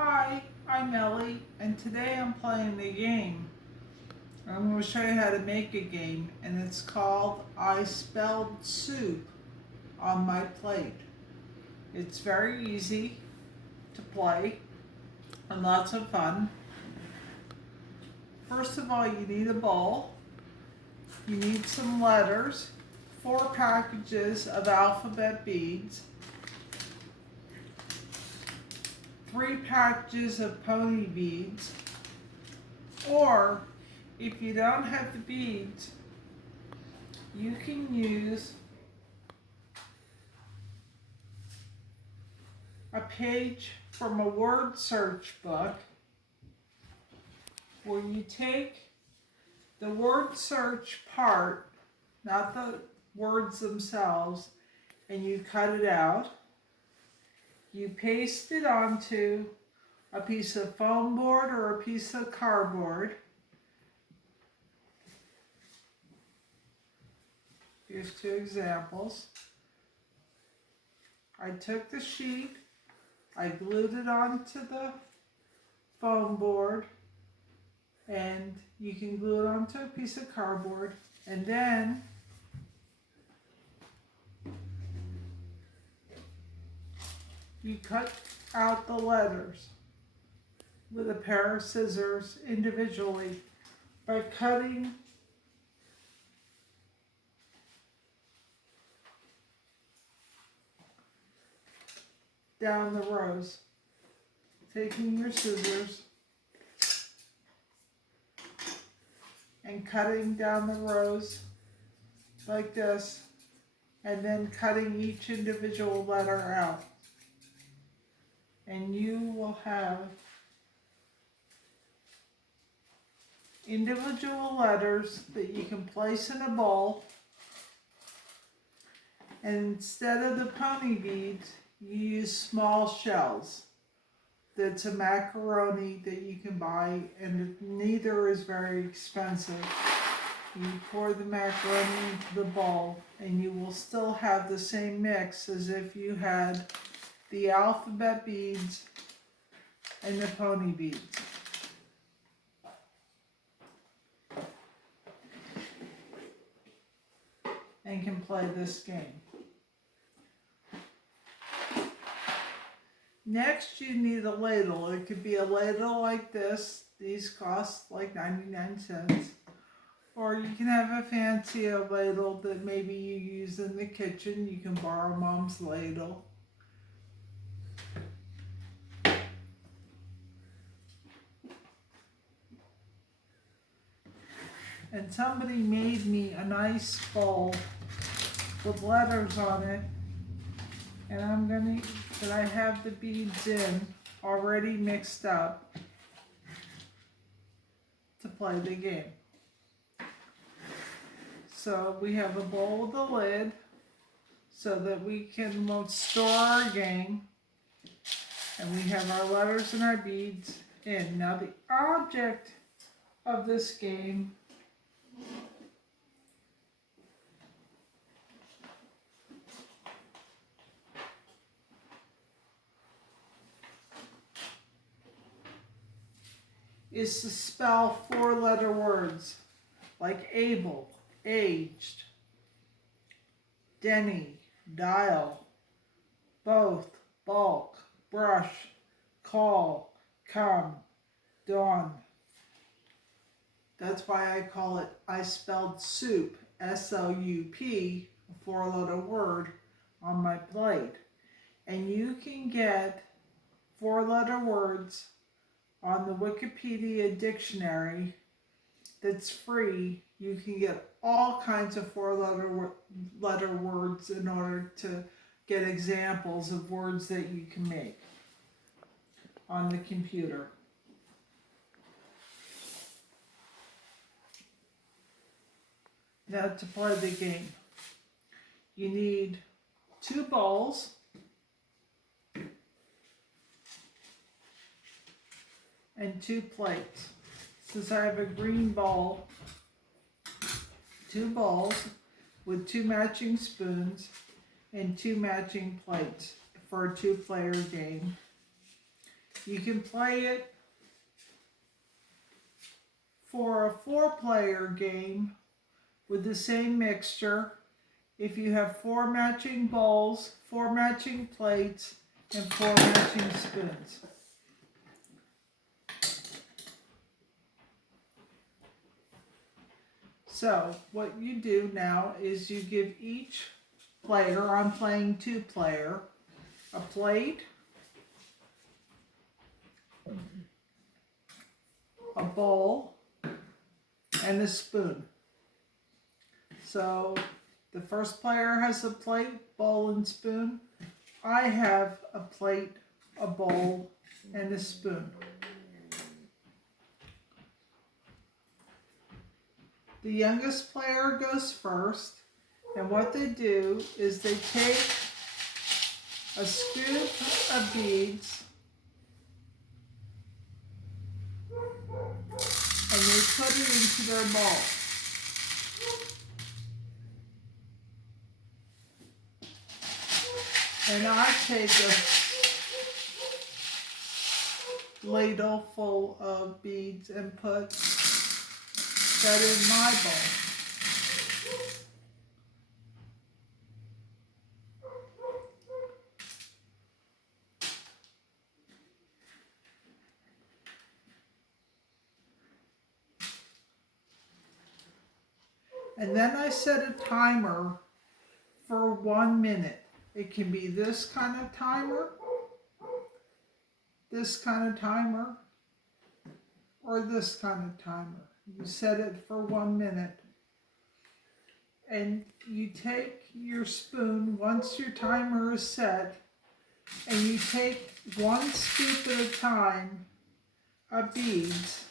Hi, I'm Ellie, and today I'm playing a game. I'm going to show you how to make a game, and it's called I Spelled Soup on My Plate. It's very easy to play and lots of fun. First of all, you need a bowl, you need some letters, 4 packages of alphabet beads, 3 packages of pony beads, or if you don't have the beads, you can use a page from a word search book where you take the word search part, not the words themselves, and you cut it out. You paste it onto a piece of foam board or a piece of cardboard. Here's 2 examples. I took the sheet, I glued it onto the foam board, and you can glue it onto a piece of cardboard, and then you cut out the letters with a pair of scissors individually by cutting down the rows. Taking your scissors and cutting down the rows like this, and then cutting each individual letter out. And you will have individual letters that you can place in a bowl, and instead of the pony beads, you use small shells. That's a macaroni that you can buy, and neither is very expensive. You pour the macaroni into the bowl, and you will still have the same mix as if you had the alphabet beads and the pony beads. And can play this game. Next, you need a ladle. It could be a ladle like this. These cost like 99 cents. Or you can have a fancier ladle that maybe you use in the kitchen. You can borrow Mom's ladle. And somebody made me a nice bowl with letters on it. And I have the beads in already mixed up to play the game. So we have a bowl with a lid so that we can store our game, and we have our letters and our beads in. Now the object of this game is to spell 4-letter words like able, aged, Denny, dial, both, bulk, brush, call, come, dawn. That's why I call it I Spelled Soup, S-O-U-P, a 4-letter word on my plate. And you can get 4-letter words on the Wikipedia dictionary that's free. You can get all kinds of 4-letter words in order to get examples of words that you can make on the computer. Now to play the game, you need 2 bowls, and 2 plates. Since I have a green bowl, 2 bowls with 2 matching spoons and 2 matching plates for a 2-player game. You can play it for a 4-player game with the same mixture if you have 4 matching bowls, 4 matching plates, and 4 matching spoons. So what you do now is you give each player, I'm playing 2-player, a plate, a bowl, and a spoon. So the first player has a plate, bowl, and spoon. I have a plate, a bowl, and a spoon. The youngest player goes first, and what they do is they take a scoop of beads and they put it into their bowl. And I take a ladle full of beads and put that in my bowl. And then I set a timer for 1 minute. It can be this kind of timer, this kind of timer, or this kind of timer. You set it for 1 minute. And you take your spoon once your timer is set, and you take 1 scoop at a time of beads,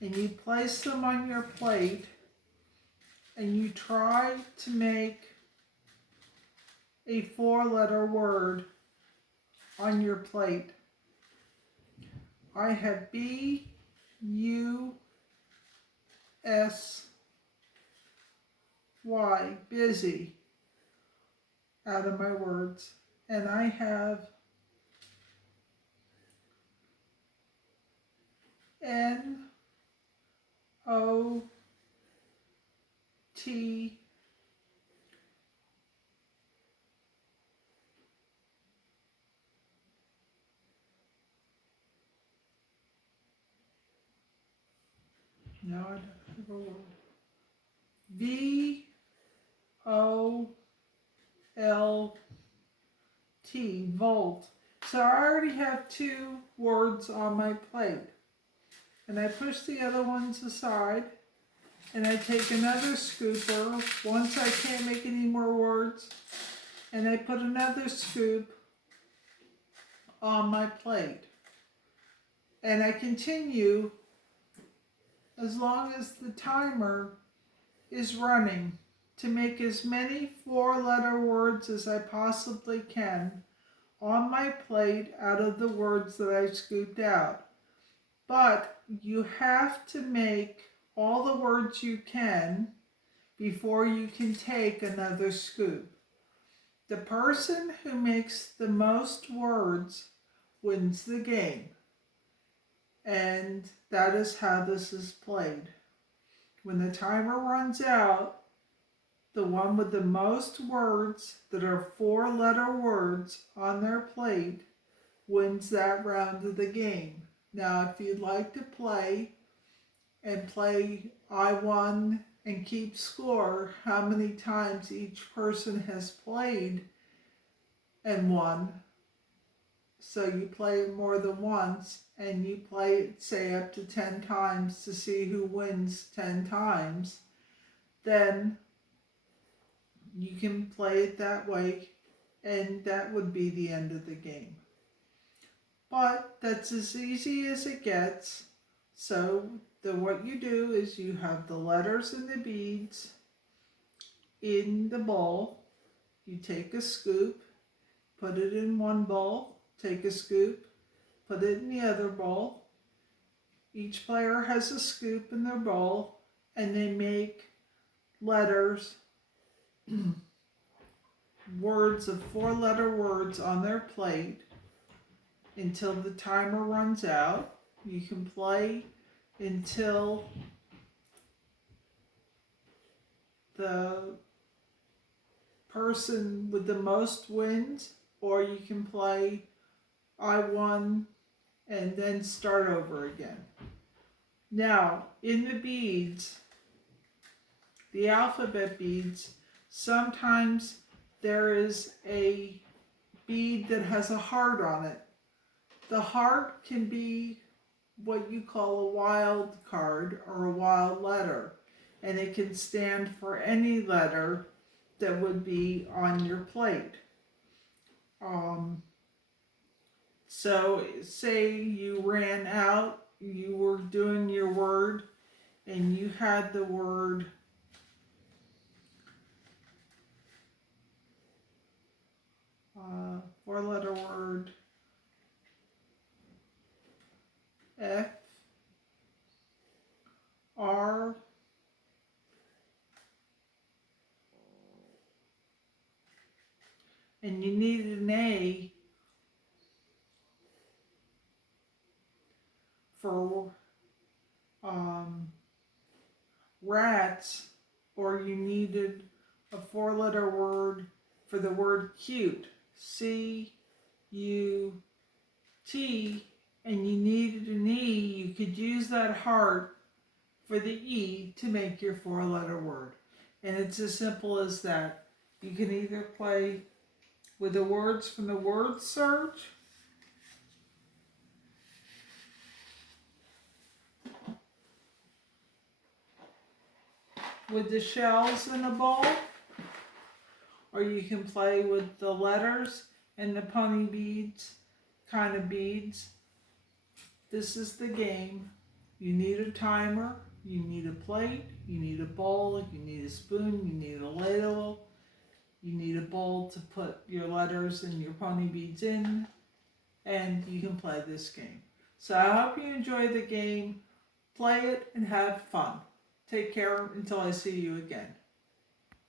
and you place them on your plate, and you try to make a 4-letter word on your plate. I have B, U, S, Y, busy, out of my words. And I have N, O, T, no, I don't have a word. V, O, L, T, volt. So I already have 2 words on my plate. And I push the other ones aside. And I take another scooper once I can't make any more words. And I put another scoop on my plate. And I continue as long as the timer is running to make as many 4-letter words as I possibly can on my plate out of the words that I scooped out. But you have to make all the words you can before you can take another scoop. The person who makes the most words wins the game. And that is how this is played. When the timer runs out, the one with the most words that are 4-letter words on their plate wins that round of the game. Now, if you'd like to play I won and keep score how many times each person has played and won, so you play it more than once and you play it, say, up to 10 times to see who wins 10 times, then you can play it that way, and that would be the end of the game. But that's as easy as it gets. So what you do is you have the letters and the beads in the bowl. You take a scoop, put it in one bowl, take a scoop, put it in the other bowl. Each player has a scoop in their bowl, and they make letters, words of 4-letter words on their plate. until the timer runs out. You can play until the person with the most wins, or you can play I won and then start over again. Now, in the beads, the alphabet beads, sometimes there is a bead that has a heart on it. The heart can be what you call a wild card or a wild letter, and it can stand for any letter that would be on your plate. So say you ran out, you were doing your word, and you had the word four-letter word F R and you needed an A for rats, or you needed a four-letter word for the word cute, C-U-T, and you needed an E, you could use that heart for the E to make your four-letter word. And it's as simple as that. You can either play with the words from the word search, with the shells in a bowl, or you can play with the letters and the pony beads kind of beads. This is the game. You need a timer, you need a plate, you need a bowl, you need a spoon, you need a ladle, you need a bowl to put your letters and your pony beads in, and you can play this game. So I hope you enjoy the game, play it, and have fun. Take care until I see you again.